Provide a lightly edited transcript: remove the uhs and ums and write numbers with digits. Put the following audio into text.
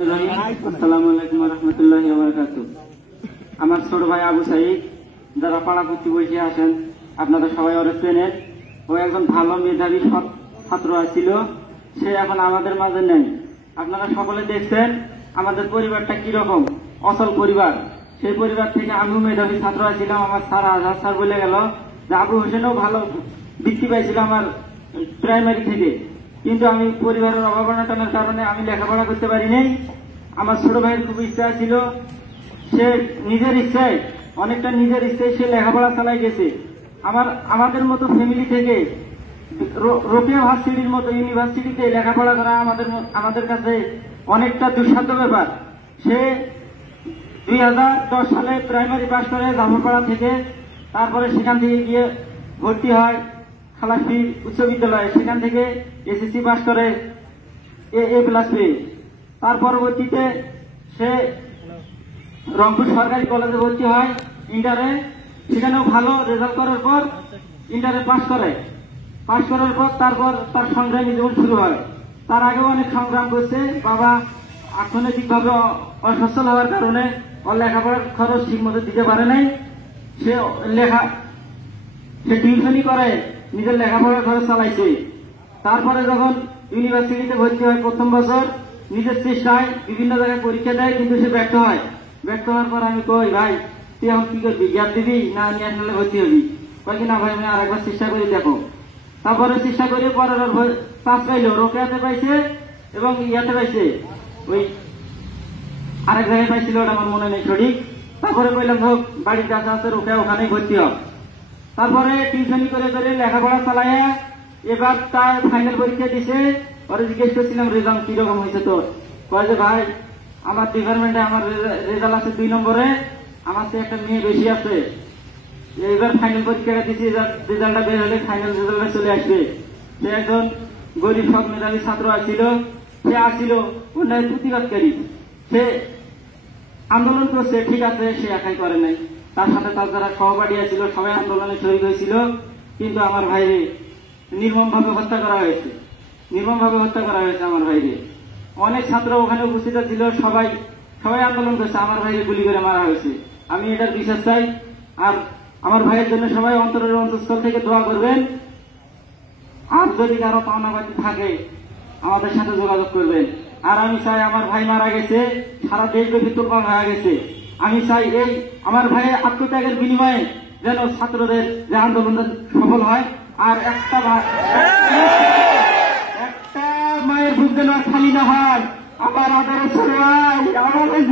আসসালামু আলাইকুম ওয়া রাহমাতুল্লাহি ওয়া বারাকাতুহু। আমার ছোট ভাই আবু সাইদ, যারা পাড়া প্রতিবেশী আছেন আপনারা সবাই ওরে চেনেন। ও একজন ভালো মেধাবী ছাত্র ছিল, সে এখন আমাদের মাঝে নেই। আপনারা সকলে দেখছেন আমাদের পরিবারটা কিরকম অচল পরিবার। সেই পরিবার থেকে আমিও মেধাবী ছাত্র ছিলাম। আমার স্যার আজহার স্যার বলে গেল যে আবু হোসেনও ভালো বৃত্তি পাইছিল আমার প্রাইমারি থেকে, কিন্তু আমি পরিবারের অভাবনাটনের কারণে আমি লেখাপড়া করতে পারি নাই। আমার ছোট ভাইয়ের খুব ইচ্ছা ছিল, সে নিজের ইচ্ছায় অনেকটা নিজের ইচ্ছায় সে লেখাপড়া চালাই গেছে। আমাদের মতো ফ্যামিলি থেকে রোকেয়া ভার্সিটির মতো ইউনিভার্সিটিতে লেখাপড়া করা আমাদের কাছে অনেকটা দুঃসাধ্য ব্যাপার। সে 2010 সালে প্রাইমারি পাস করে জাফরপাড়া থেকে, তারপরে সেখান থেকে গিয়ে ভর্তি হয় খালাসি উচ্চ বিদ্যালয়ে, সেখান থেকে এসএসসি পাস করে A+ পেয়ে। তার পরবর্তীতে সে রংপুর সরকারি কলেজে ভর্তি হয় ইন্টারে, সেখানেও ভালো রেজাল্ট করার পর ইন্টারে পাস করার পর তারপর তার সংগ্রামী জীবন শুরু হয়। তার আগেও অনেক সংগ্রাম করছে। বাবা অর্থনৈতিকভাবে অসচ্ছল হওয়ার কারণে ওর লেখাপড়ার খরচ ঠিক মতো দিতে পারে নাই। সে টিউশনই করে নিজের লেখাপড়ার খরচ চালাইছে। তারপরে যখন ইউনিভার্সিটিতে ভর্তি হয় প্রথম বছর নিজের চেষ্টায় বিভিন্ন জায়গায় পরীক্ষা দেয়, কিন্তু সে ব্যর্থ হয়। ব্যর্থ হওয়ার পর আমি কই, ভাই তুই এখন কি করবি, গ্যাপ দিবি না ন্যাশনালে ভর্তি হবি? কয় কি না ভাই আমি আরেকবার চেষ্টা করি দেখো। তারপরে চেষ্টা করে পরে পাস পাইলো, রোকেয়াতে পাইছে এবং ইয়াতে পাইছে, ওই আরেক জায়গায় পাইছিল, ওটা আমার মনে নেই সঠিক। তারপরে কইলাম হোক, বাড়ির কাছে আছে রোকেয়া, ওখানেই ভর্তি হোক। তারপরে টিউশনি করে লেখাপড়া চালাইয়া এবার তার ফাইনাল পরীক্ষা দিছে। পরে জিজ্ঞেস করছিলাম রেজাল্ট কিরকম হয়েছে তোর? কয় যে ভাই আমার ডিপার্টমেন্টে আমার রেজাল্ট আছে 2 নম্বরে, আমার তো একটা মেয়ে বেশি আছে। এবার ফাইনাল পরীক্ষাটা দিচ্ছি, রেজাল্টটা বের হলে ফাইনাল রেজাল্টটা চলে আসবে। সে একজন গরিব সব মেধাবী ছাত্র ছিল, সে আসছিল অন্যায় প্রতিবাদকারী। সে আন্দোলন করছে, ঠিক আছে, সে একাই করে নাই, তার সাথে তার যারা সহপাঠী ছিল সবাই আন্দোলনে শহীদ হয়েছিল। কিন্তু আমার ভাইরে নির্মমভাবে হত্যা করা হয়েছে, আমার ভাইরে। অনেক ছাত্র ওখানে উপস্থিত ছিল, সবাই আন্দোলন করছে, আমার ভাইরে গুলি করে মারা হয়েছে। আমি এটার বিশ্বাস চাই। আর আমার ভাইয়ের জন্য সবাই অন্তরের অন্তঃস্থল থেকে দোয়া করবেন। আর যদি কারো পাওনাবাদী থাকে আমাদের সাথে যোগাযোগ করবেন। আর আমি চাই, আমার ভাই মারা গেছে, সারা দেশব্যাপী তোলপাড় হয়ে গেছে। আমি চাই এই আমার ভাইয়ের আত্মত্যাগের বিনিময়ে যেন ছাত্রদের যে আন্দোলন সফল হয়। আর একটা মায়ের বুক যেন খালি না হয়। আমার আদরের ছোট ভাই,